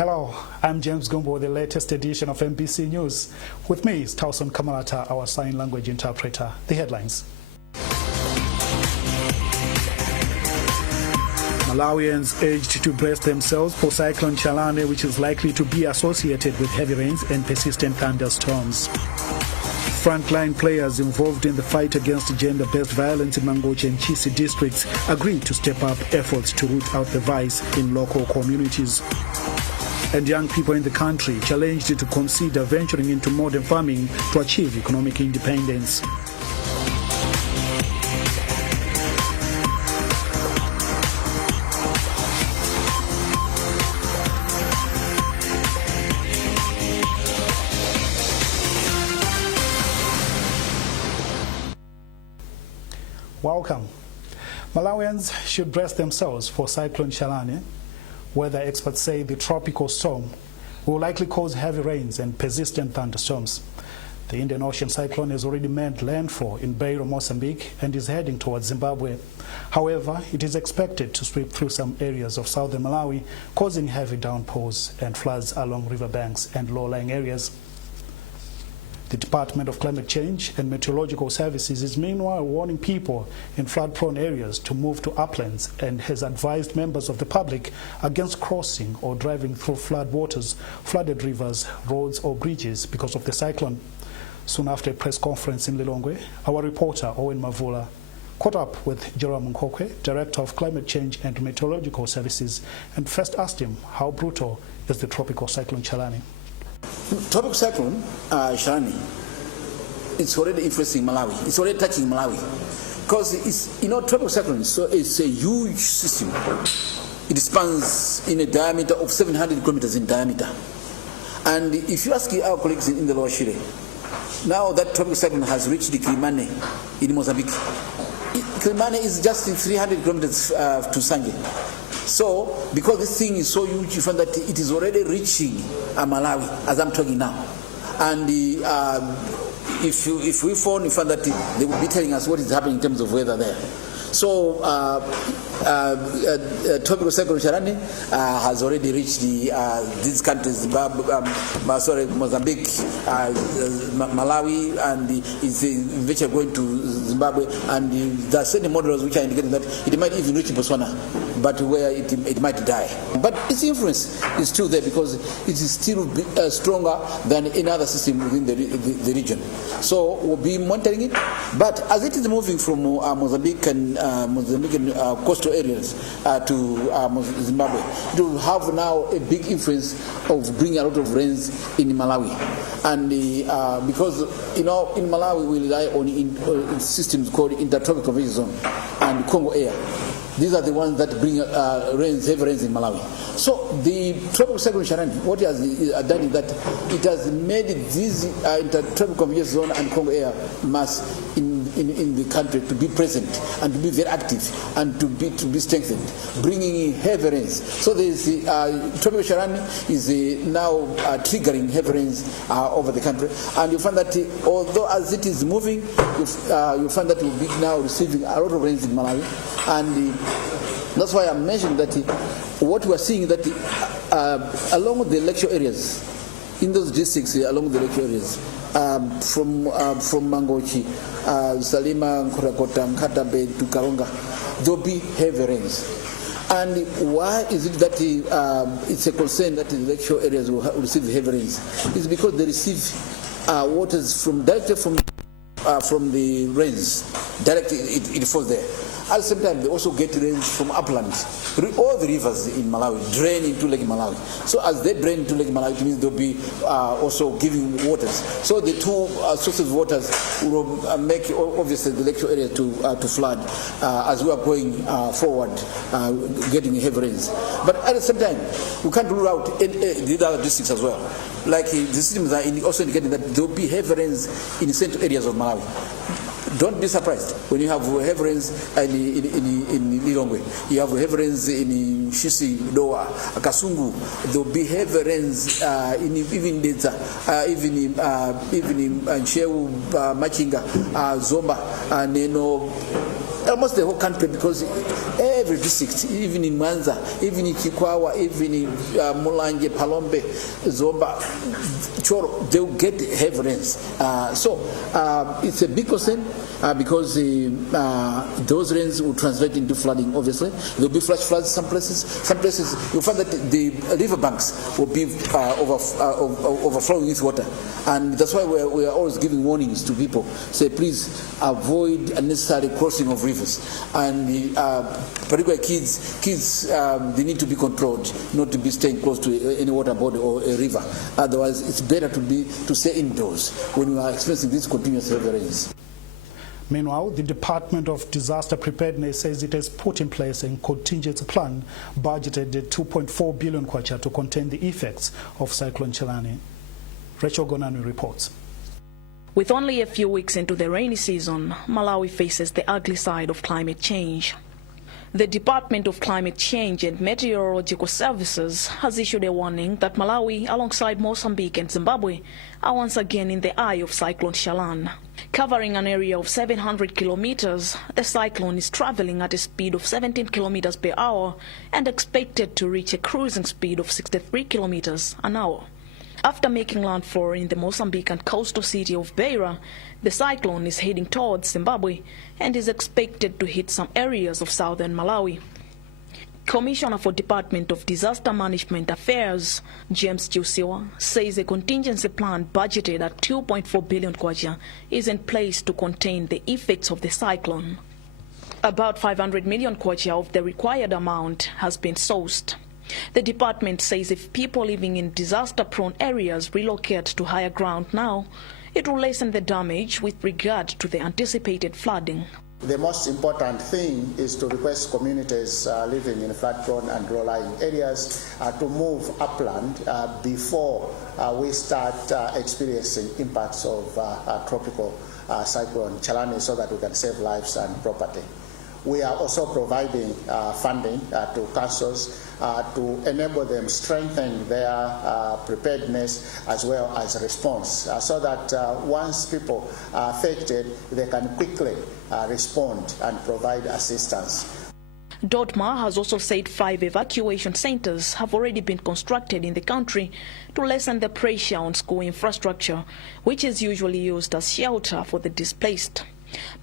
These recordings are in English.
Hello, I'm James Gumbo with the latest edition of MBC News. With me is Tauson Kamalata, our sign language interpreter. The headlines. Malawians urged to brace themselves for Cyclone Chalane, which is likely to be associated with heavy rains and persistent thunderstorms. Frontline players involved in the fight against gender-based violence in Mangochi and Chisi districts agreed to step up efforts to root out the vice in local communities. And young people in the country challenged to consider venturing into modern farming to achieve economic independence. Welcome. Malawians should brace themselves for Cyclone Chalane. Weather experts say the tropical storm will likely cause heavy rains and persistent thunderstorms. The Indian Ocean cyclone has already made landfall in Beira, Mozambique, and is heading towards Zimbabwe. However, it is expected to sweep through some areas of southern Malawi, causing heavy downpours and floods along riverbanks and low-lying areas. The Department of Climate Change and Meteorological Services is meanwhile warning people in flood-prone areas to move to uplands and has advised members of the public against crossing or driving through flood waters, flooded rivers, roads or bridges because of the cyclone. Soon after a press conference in Lilongwe, our reporter Owen Mavula caught up with Jerome Nkokwe, Director of Climate Change and Meteorological Services, and first asked him how brutal is the tropical cyclone Chalane. Tropical cyclone Chalane, it's already influencing Malawi. It's already touching Malawi because it's, tropical cyclone. So it's a huge system. It spans in a diameter of 700 kilometers in diameter. And if you ask our colleagues in the Lower Shire, now that tropical cyclone has reached the Kilimane in Mozambique. Kilimane is just 300 kilometers to Sanje. So, because this thing is so huge, you find that it is already reaching Malawi as I'm talking now. And if we phone, you find that they will be telling us what is happening in terms of weather there. So, tropical cyclone Chalane has already reached these countries, Mozambique, Malawi, and is eventually going to Zimbabwe. And there are certain models which are indicating that it might even reach Botswana, but where it might die. But its influence is still there because it is still stronger than any other system within the region. So we'll be monitoring it. But as it is moving from Mozambique and Mozambican coastal areas to Zimbabwe, it will have now a big influence of bringing a lot of rains in Malawi. And because in Malawi we rely on systems called intertropical convection zone and Congo air. These are the ones that bring heavy rains in Malawi. So the tropical cyclone Chalane, what it has done is that it has made this intertropical convection zone and Congo air mass in the country to be present and to be very active and to be strengthened, bringing in heavy rains. So there's tropical Chalane is now triggering heavy rains over the country, and you find that although as it is moving, you find that we'll be now receiving a lot of rains in Malawi, and that's why I mentioned that what we are seeing that along the lecture areas, in those districts along the lecture areas, from Mangochi, Salima, Nkurakota, Nkatabe to Karonga, there will be heavy rains. And why is it that it's a concern that the lecture areas will receive heavy rains? It's because they receive waters directly from the rains. Directly it falls there. At the same time, they also get rains from upland. All the rivers in Malawi drain into Lake Malawi. So as they drain into Lake Malawi, it means they'll be also giving waters. So the two sources of waters will make obviously the lecture area to flood as we are going forward, getting heavy rains. But at the same time, we can't rule out the other districts as well. Like the systems are also indicating that there will be heavy rains in the central areas of Malawi. Don't be surprised when you have heavy rains in Lilongwe. You have heavy rains in Chisi, Doa, Kasungu. There will be heavy rains even in Nchewu, Machinga, Zomba, and almost the whole country, because every every district, even in Mwanza, even in Chikwawa, even in Mulanje, Palombe, Zomba, Choro, they will get heavy rains. So it's a big concern because those rains will translate into flooding, obviously. There will be flash floods some places. Some places you'll find that the riverbanks will be overflowing with water. And that's why we are always giving warnings to people. Say, please avoid unnecessary crossing of rivers. And particularly kids, they need to be controlled, not to be staying close to any water body or a river. Otherwise, it's better to stay indoors when we are experiencing these continuous heavy rains. Meanwhile, the Department of Disaster Preparedness says it has put in place a contingency plan budgeted at 2.4 billion kwacha to contain the effects of Cyclone Chilima. Rachel Gonani reports. With only a few weeks into the rainy season, Malawi faces the ugly side of climate change. The Department of Climate Change and Meteorological Services has issued a warning that Malawi, alongside Mozambique and Zimbabwe, are once again in the eye of Cyclone Chilima. Covering an area of 700 kilometers, the cyclone is traveling at a speed of 17 kilometers per hour and expected to reach a cruising speed of 63 kilometers an hour. After making landfall in the Mozambican coastal city of Beira, the cyclone is heading towards Zimbabwe and is expected to hit some areas of southern Malawi. Commissioner for Department of Disaster Management Affairs, James Jusiwa, says a contingency plan budgeted at 2.4 billion kwacha is in place to contain the effects of the cyclone. About 500 million kwacha of the required amount has been sourced. The department says if people living in disaster-prone areas relocate to higher ground now, it will lessen the damage with regard to the anticipated flooding. The most important thing is to request communities living in flood-prone and low-lying areas to move upland before we start experiencing impacts of tropical cyclone Chilima, so that we can save lives and property. We are also providing funding to councils to enable them strengthen their preparedness as well as response, so that once people are affected, they can quickly respond and provide assistance. Dotma has also said 5 evacuation centers have already been constructed in the country to lessen the pressure on school infrastructure, which is usually used as shelter for the displaced.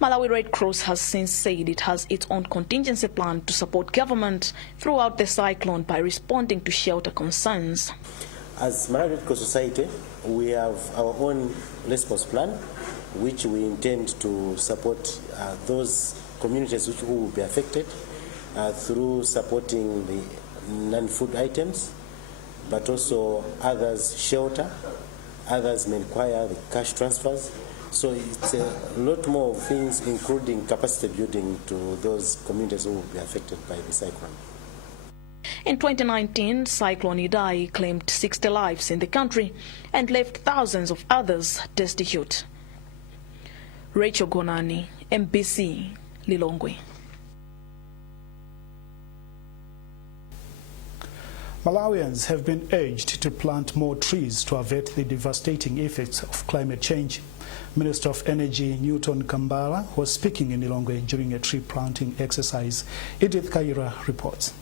Malawi Red Cross has since said it has its own contingency plan to support government throughout the cyclone by responding to shelter concerns. As Malawi Red Cross Society, we have our own response plan, which we intend to support those communities which will be affected through supporting the non-food items, but also others shelter, others may require the cash transfers. So it's a lot more things, including capacity building to those communities who will be affected by the cyclone. In 2019, Cyclone Idai claimed 60 lives in the country and left thousands of others destitute. Rachel Gonani, MBC, Lilongwe. Malawians have been urged to plant more trees to avert the devastating effects of climate change. Minister of Energy Newton Kambala was speaking in Lilongwe during a tree planting exercise. Edith Kaira reports.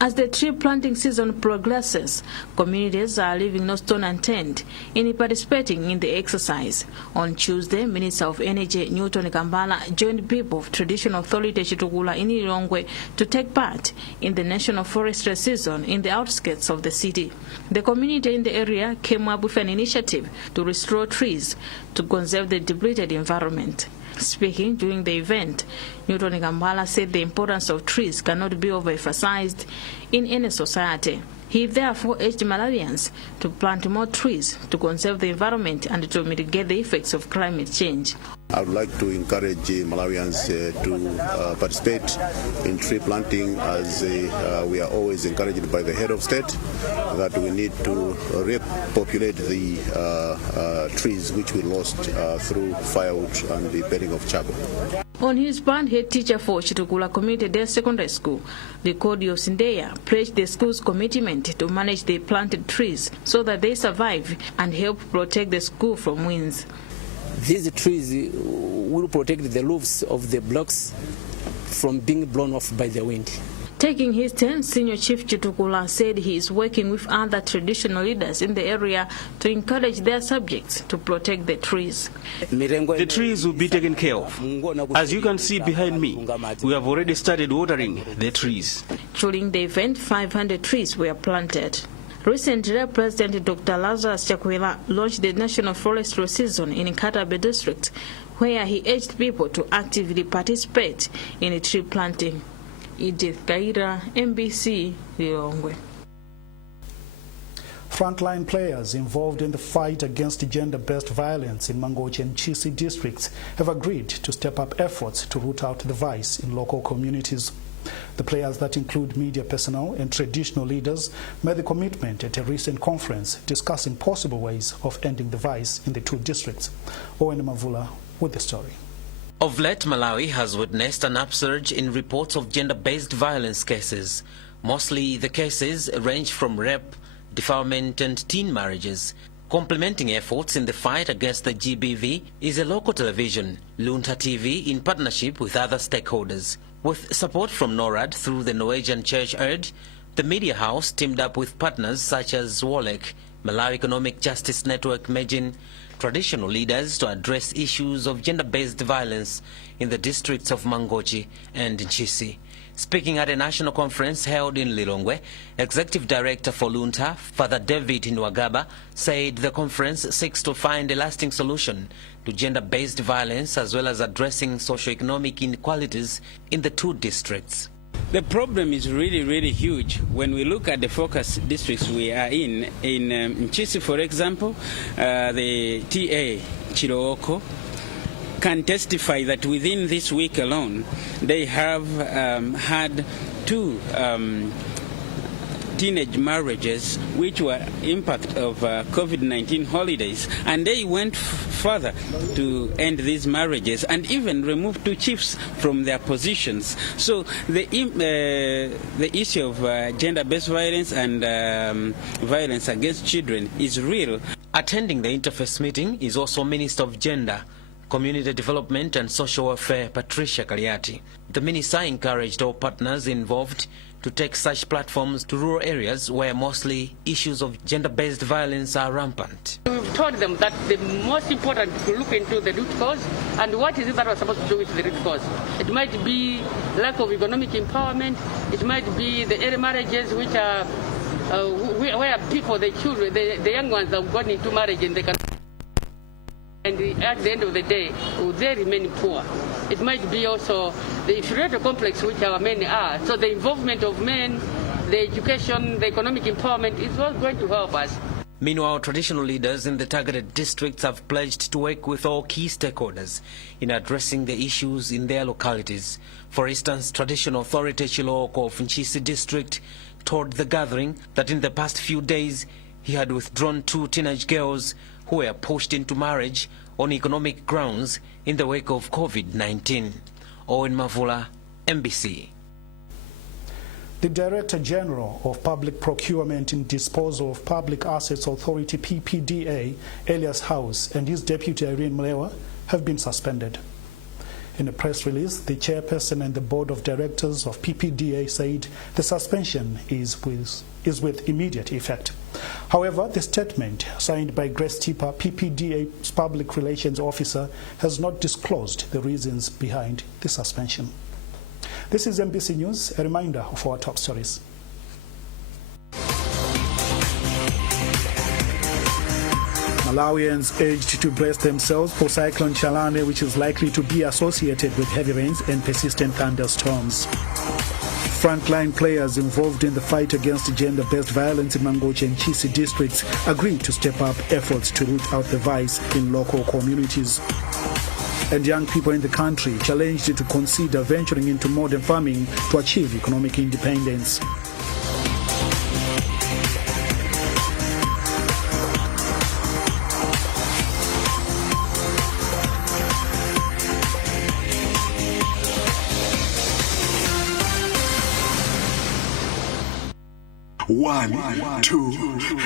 As the tree planting season progresses, communities are leaving no stone unturned in participating in the exercise. On Tuesday, Minister of Energy Newton Kambala joined people of Traditional Authority Chitukula in Lilongwe to take part in the National Forestry season in the outskirts of the city. The community in the area came up with an initiative to restore trees to conserve the depleted environment. Speaking during the event, Newton Kambala said the importance of trees cannot be overemphasized in any society. He therefore urged Malawians to plant more trees to conserve the environment and to mitigate the effects of climate change. I would like to encourage Malawians to participate in tree planting, as we are always encouraged by the head of state that we need to repopulate the trees which we lost through firewood and the burning of charcoal. On his part, head teacher for Chitukula Community Day Secondary School, Likodio Sindeya, praised the school's commitment to manage the planted trees so that they survive and help protect the school from winds. These trees will protect the roofs of the blocks from being blown off by the wind. Taking his turn, Senior Chief Chitukula said he is working with other traditional leaders in the area to encourage their subjects to protect the trees. The trees will be taken care of. As you can see behind me, we have already started watering the trees. During the event, 500 trees were planted. Recently, President Dr. Lazarus Chakwera launched the National Forestry Season in Katabe District, where he urged people to actively participate in tree planting. Edith Kaira, MBC, Lilongwe. Frontline players involved in the fight against gender-based violence in Mangochi and Chisi districts have agreed to step up efforts to root out the vice in local communities. The players, that include media personnel and traditional leaders, made the commitment at a recent conference discussing possible ways of ending the vice in the two districts. Owen Mavula with the story. Of late, Malawi has witnessed an upsurge in reports of gender-based violence cases. Mostly the cases range from rape, defilement and teen marriages. Complementing efforts in the fight against the GBV is a local television, Lunta TV, in partnership with other stakeholders. With support from NORAD through the Norwegian Church Erd, the media house teamed up with partners such as Zodiak, Malawi Economic Justice Network, MEGIN, traditional leaders to address issues of gender-based violence in the districts of Mangochi and Chisi. Speaking at a national conference held in Lilongwe, Executive Director for Lunta, Father David Nwagaba, said the conference seeks to find a lasting solution to gender-based violence as well as addressing socio-economic inequalities in the two districts. The problem is really huge when we look at the focus districts we are in Chisi, for example, the TA Chirooko can testify that within this week alone they have had two teenage marriages which were impact of COVID-19 holidays, and they went further to end these marriages and even remove two chiefs from their positions. So the issue of gender-based violence and violence against children is real. Attending the interface meeting is also Minister of Gender, Community Development and Social Welfare, Patricia Kaliati. The minister encouraged all partners involved to take such platforms to rural areas where mostly issues of gender-based violence are rampant. We've told them that the most important to look into the root cause, and what is it that we're supposed to do with the root cause. It might be lack of economic empowerment, it might be the early marriages which are where people, the children, the young ones have gone into marriage and they can, and at the end of the day, they remain poor. It might be also the inferiority complex which our men are. So the involvement of men, the education, the economic empowerment is what's going to help us. Meanwhile, traditional leaders in the targeted districts have pledged to work with all key stakeholders in addressing the issues in their localities. For instance, traditional authority Chiloko of Nchisi district told the gathering that in the past few days he had withdrawn two teenage girls who were pushed into marriage on economic grounds in the wake of COVID-19. Owen Mavula, MBC. The Director General of Public Procurement and Disposal of Public Assets Authority, PPDA, Elias House, and his deputy Irene Mlewa have been suspended. In a press release, the chairperson and the board of directors of PPDA said the suspension is with immediate effect. However, the statement signed by Grace Tipa, PPDA's public relations officer, has not disclosed the reasons behind the suspension. This is MBC News, a reminder of our top stories. Malawians urged to brace themselves for Cyclone Chalane, which is likely to be associated with heavy rains and persistent thunderstorms. Frontline players involved in the fight against gender-based violence in Mangochi and Chisi districts agreed to step up efforts to root out the vice in local communities. And young people in the country challenged to consider venturing into modern farming to achieve economic independence. One, two,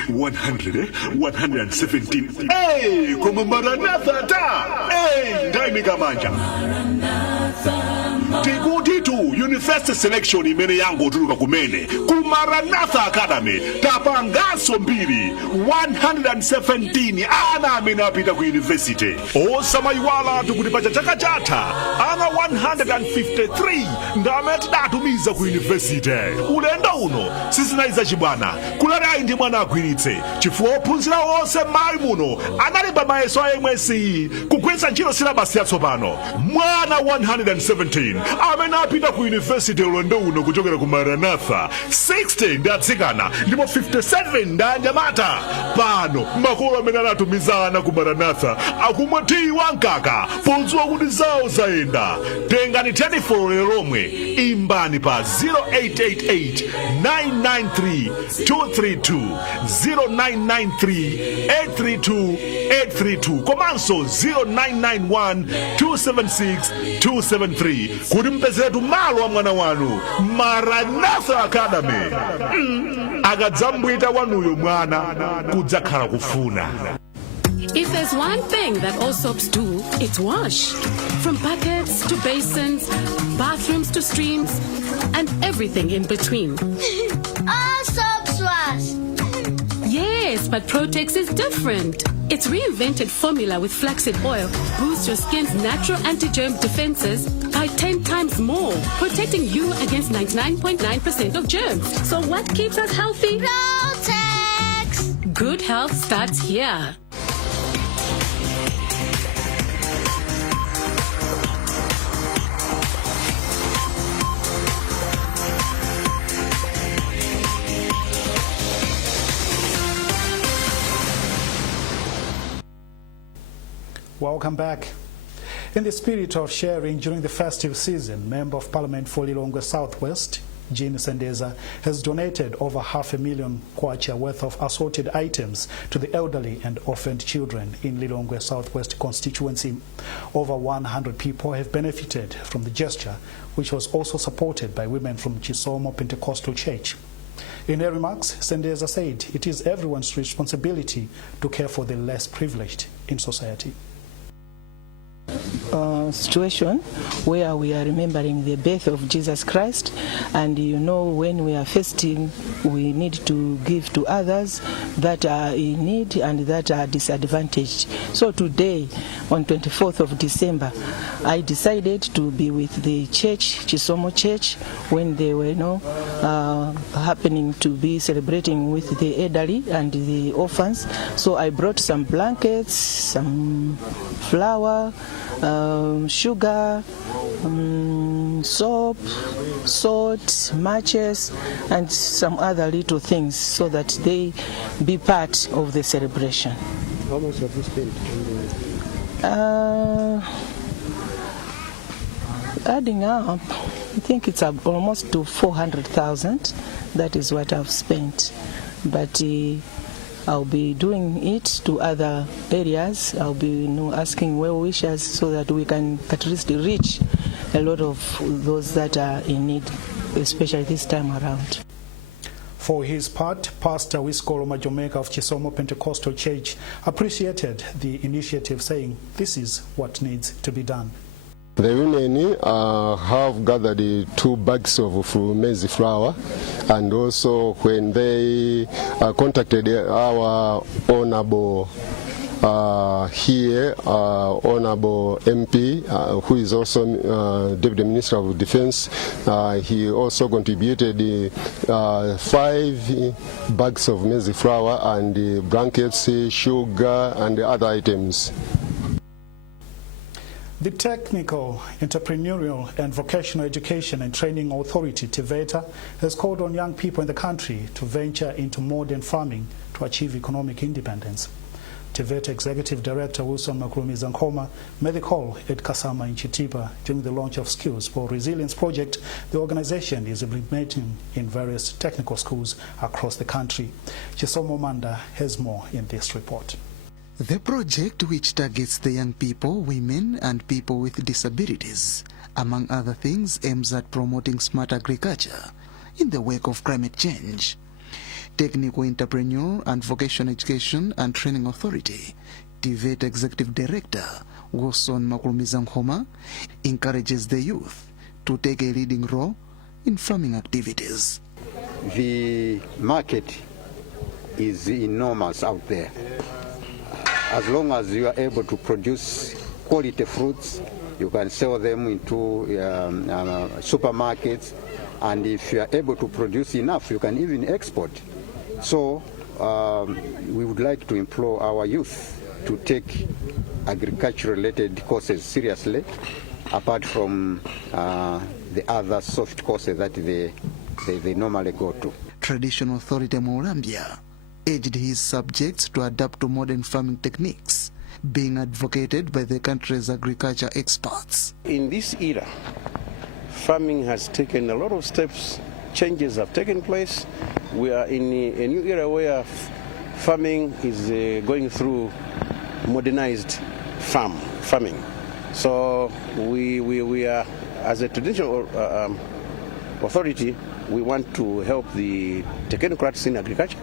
100, 117. Hey, como Maranatha ta. Hey, daimi kamanja. Tiku titu. university selection imene yangotuluka kumene ku Maranatha Academy tapanganso mbiri 117 ana amene apita ku university. Osamayiwala kuti pa chaka chatha ana 153 ndamene tidatumiza ku university. Ulendo uno sizinaiza chibwana kulera ndi mwana agwiritse chifukwa ophunzira onse m'malawi muno analemba mayeso a MSc kugwiritsa ntchito silabasi yatsopano. Mwana 117 amene apita ku university ulendo uno kuchokera ku Maranatha, 60 ndi atsikana ndipo 57 ndi anyamata. Pano makolo amene anatumizana ku Maranatha akumwetiwa mkaka podziwa kuti zawo zayenda. Tengani telefoni lomwe, imbani pa 0888 993 232 0993 832 832 komanso 0991 276 273 kuti mpezeretu malo wa mwana wanu Maranatha Academy. Akadzambwita wanuyo mwana kudzakhala kufuna. If there's one thing that all soaps do, it's wash. From buckets to basins, bathrooms to streams, and everything in between. All soaps wash. Yes, but Protex is different. Its reinvented formula with flaxseed oil boosts your skin's natural anti-germ defenses by 10 times more, protecting you against 99.9% of germs. So what keeps us healthy? Protex! Good health starts here. Welcome back. In the spirit of sharing during the festive season, Member of Parliament for Lilongwe Southwest, Jean Sendeza, has donated over 500,000 kwacha worth of assorted items to the elderly and orphaned children in Lilongwe Southwest constituency. Over 100 people have benefited from the gesture, which was also supported by women from Chisomo Pentecostal Church. In her remarks, Sendeza said it is everyone's responsibility to care for the less privileged in society. Situation where we are remembering the birth of Jesus Christ, and you know, when we are fasting, we need to give to others that are in need and that are disadvantaged. So today, on 24th of December, I decided to be with the church, Chisomo Church, when they were happening to be celebrating with the elderly and the orphans. So I brought some blankets, some flour, sugar, soap, salt, matches, and some other little things so that they be part of the celebration. How much have you spent? Adding up, I think it's almost to 400,000. That is what I've spent. But I'll be doing it to other areas. I'll be asking well wishers so that we can at least reach a lot of those that are in need, especially this time around. For his part, Pastor Wiskolo Majomeka of Chisomo Pentecostal Church appreciated the initiative, saying this is what needs to be done. The women have gathered 2 bags of maize flour, and also when they contacted our honorable honorable MP, who is also Deputy Minister of Defense, he also contributed 5 bags of maize flour and blankets, sugar, and other items. The Technical, Entrepreneurial and Vocational Education and Training Authority, TVETA, has called on young people in the country to venture into modern farming to achieve economic independence. TVETA Executive Director Wilson Makulumizankhoma made the call at Kasama in Chitipa during the launch of Skills for Resilience project the organization is implementing in various technical schools across the country. Chisomo Manda has more in this report. The project, which targets the young people, women and people with disabilities, among other things, aims at promoting smart agriculture in the wake of climate change. Technical Entrepreneur and Vocational Education and Training Authority, TVETA Executive Director Wilson Makulumizankhoma, encourages the youth to take a leading role in farming activities. The market is enormous out there. As long as you are able to produce quality fruits, you can sell them into supermarkets, and if you are able to produce enough, you can even export. So we would like to implore our youth to take agriculture-related courses seriously, apart from the other soft courses that they normally go to. Traditional authority Morambia urged his subjects to adapt to modern farming techniques, being advocated by the country's agriculture experts. In this era, farming has taken a lot of steps, changes have taken place. We are in a new era where farming is going through modernized farming. So we are, as a traditional authority, we want to help the technocrats in agriculture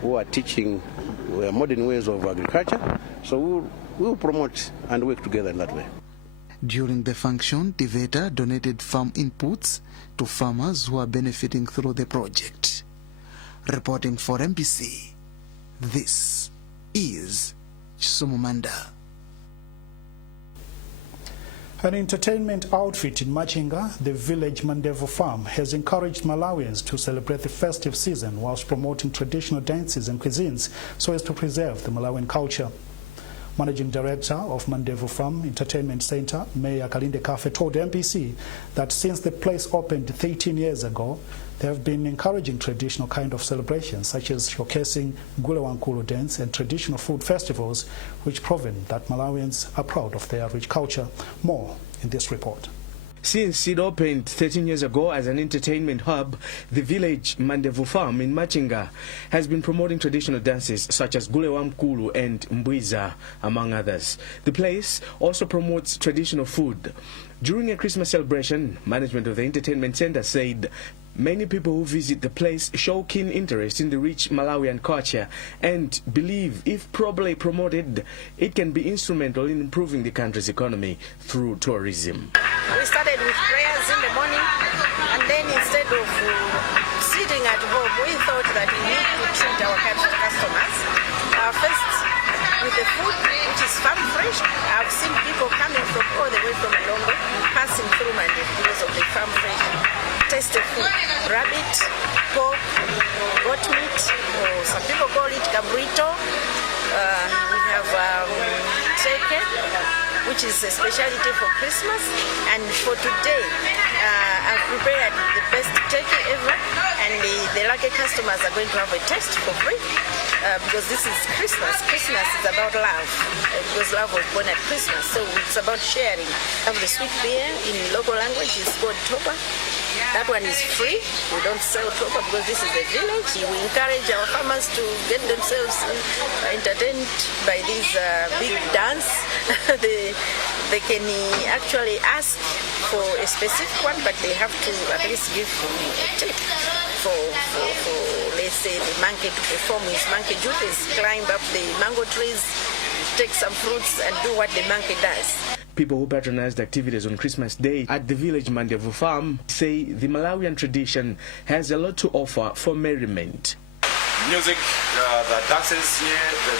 who are teaching modern ways of agriculture. So we'll promote and work together in that way. During the function, Tiveta donated farm inputs to farmers who are benefiting through the project. Reporting for MBC, this is Chisumumanda. An entertainment outfit in Machinga, the village Mandevu Farm, has encouraged Malawians to celebrate the festive season whilst promoting traditional dances and cuisines so as to preserve the Malawian culture. Managing Director of Mandevu Farm Entertainment Center, Mayor Kalinde Cafe, told MBC that since the place opened 13 years ago, they have been encouraging traditional kind of celebrations such as showcasing Gulewankulu dance and traditional food festivals, which proven that Malawians are proud of their rich culture. More in this report. Since it opened 13 years ago as an entertainment hub, the village Mandevu Farm in Machinga has been promoting traditional dances such as Gulewamkulu and Mbwiza, among others. The place also promotes traditional food. During a Christmas celebration, management of the entertainment center said many people who visit the place show keen interest in the rich Malawian culture and believe if properly promoted, it can be instrumental in improving the country's economy through tourism. We started with prayers in the morning, and then instead of sitting at home, we thought that we need to treat our customers first with the food, which is farm fresh. I've seen people coming from all the way from Longo, passing through Mandevu because of the farm fresh. Tasty food, rabbit, pork, goat meat, or some people call it cabrito. We have turkey, which is a specialty for Christmas. And for today, I've prepared the best turkey ever, and the lucky customers are going to have a taste for free because this is Christmas. Christmas is about love, because love was born at Christmas, so it's about sharing. I have the sweet beer in local language, it's called toba. That one is free. We don't sell toba because this is a village. We encourage our farmers to get themselves entertained by this big dance. They can actually ask for a specific one, but they have to at least give a tip for let's say the monkey to perform his monkey duties, climb up the mango trees, take some fruits and do what the monkey does. People who patronized activities on Christmas Day at the village Mandevu Farm say the Malawian tradition has a lot to offer for merriment. Music, the dances here, the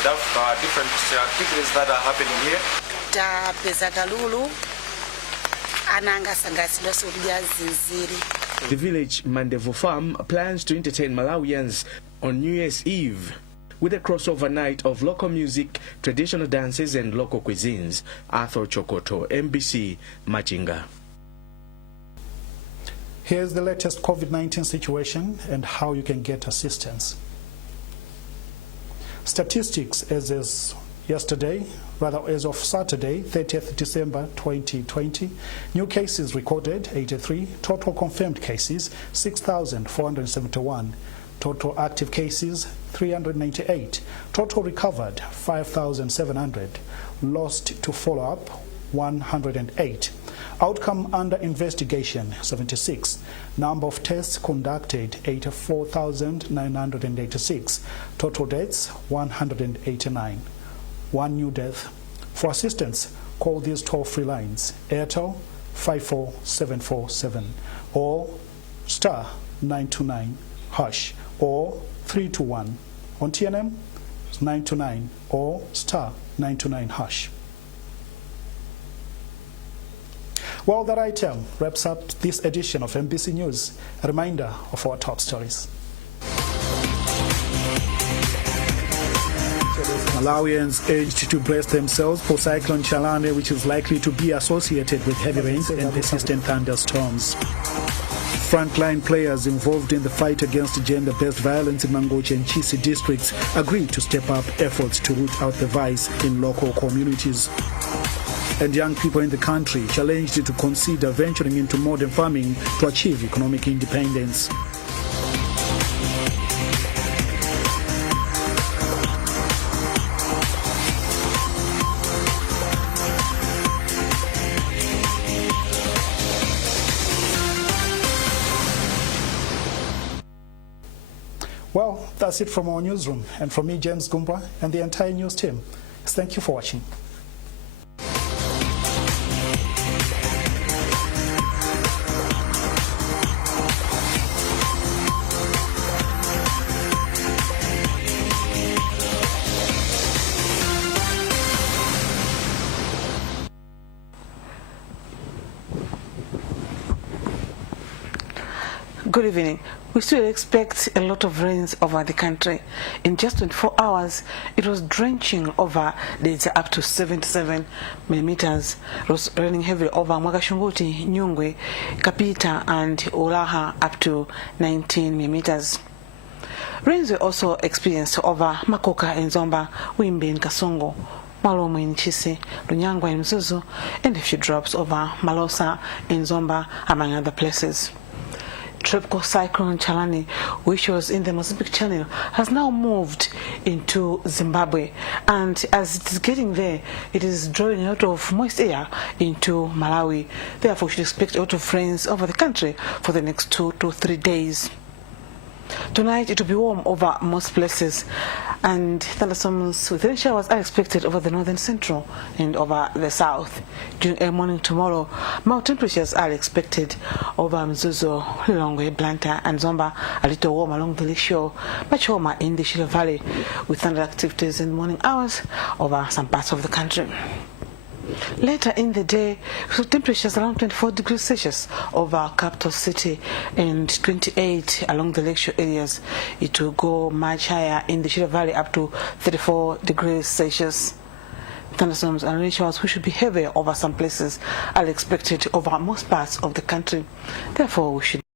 different activities that are happening here. The village Mandevu Farm plans to entertain Malawians on New Year's Eve with a crossover night of local music, traditional dances and local cuisines. Arthur Chokoto, MBC, Machinga. Here's the latest COVID-19 situation and how you can get assistance. Statistics as of Saturday, 30th December 2020, new cases recorded 83, total confirmed cases 6,471, total active cases 398, total recovered 5,700, lost to follow-up 108, outcome under investigation 76, number of tests conducted 84,986, total deaths 189, one new death. For assistance, call these toll-free lines: Airtel 54747 or star 929 hash or 321. On TNM, 929 or star 929 hash. Well, that item wraps up this edition of MBC News. A reminder of our top stories. Malawians urged to brace themselves for Cyclone Chalane, which is likely to be associated with heavy rains and persistent thunderstorms. Frontline players involved in the fight against gender-based violence in Mangochi and Chisi districts agreed to step up efforts to root out the vice in local communities. And young people in the country challenged to consider venturing into modern farming to achieve economic independence. Well, that's it from our newsroom, and from me, James Gumbra, and the entire news team. Thank you for watching. Good evening. We still expect a lot of rains over the country. In just 24 hours, it was drenching over days up to 77 millimeters. It was raining heavily over Mwakashunguti, Nyungwe, Kapita, and Ulaha up to 19 millimeters. Rains were also experienced over Makoka in Zomba, Wimbe in Kasongo, Malomo in Chisi, Lunyangwa in Mzuzu, and a few drops over Malosa in Zomba, among other places. Tropical cyclone Chalane, which was in the Mozambique Channel, has now moved into Zimbabwe, and as it is getting there, it is drawing a lot of moist air into Malawi. Therefore, we should expect a lot of rains over the country for the next 2 to 3 days. Tonight, it will be warm over most places, and thunderstorms with rain showers are expected over the northern central and over the south. During early morning tomorrow, mild temperatures are expected over Mzuzu, Lilongwe, Blantyre, and Zomba, a little warm along the lake shore, much warmer in the Shire Valley, with thunder activities in the morning hours over some parts of the country. Later in the day, so temperatures around 24 degrees Celsius over capital city and 28 along the lakeshore areas. It will go much higher in the Shire Valley up to 34 degrees Celsius. Thunderstorms and rain showers, which should be heavy over some places, are expected over most parts of the country. Therefore, we should